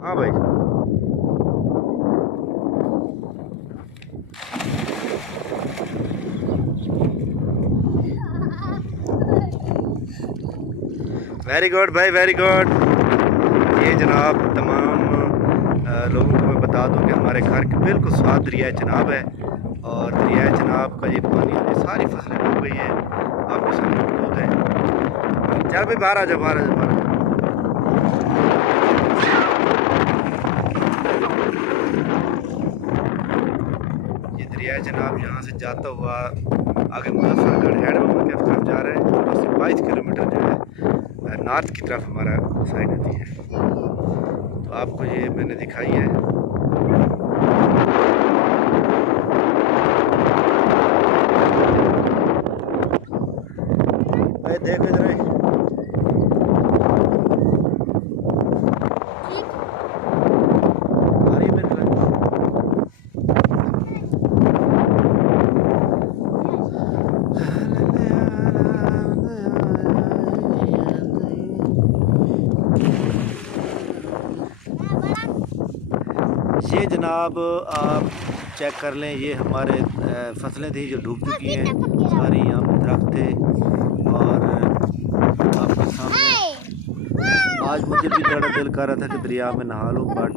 हाँ भाई। Very good भाई, वेरी गुड। ये जनाब तमाम लोगों को मैं बता दूं कि हमारे घर के बिल्कुल साथ दरिया चनाब है और दरिया चनाब का ये पानी हमें सारी फसलें डूब गई हैं। आपके सामने मौजूद है। चल भाई बाहर आ जाओ, बाहर आ जाओ, बाहर आ जाओ। ये दरिया जनाब यहाँ से जाता हुआ आगे मुजफ्फरगढ़ हेड की तरफ जा रहा है और उससे 22 किलोमीटर जो है नॉर्थ की तरफ हमारा साइड होती है। तो आपको ये मैंने दिखाई है। भाई देखो इधर ये जनाब आप चेक कर लें, ये हमारे फसलें थी जो डूब चुकी हैं सारी। यहाँ पे दरख्त थे और आपके सामने आज मुझे भी बड़ा दिल कर रहा था कि दरिया में नहा लूँ, बट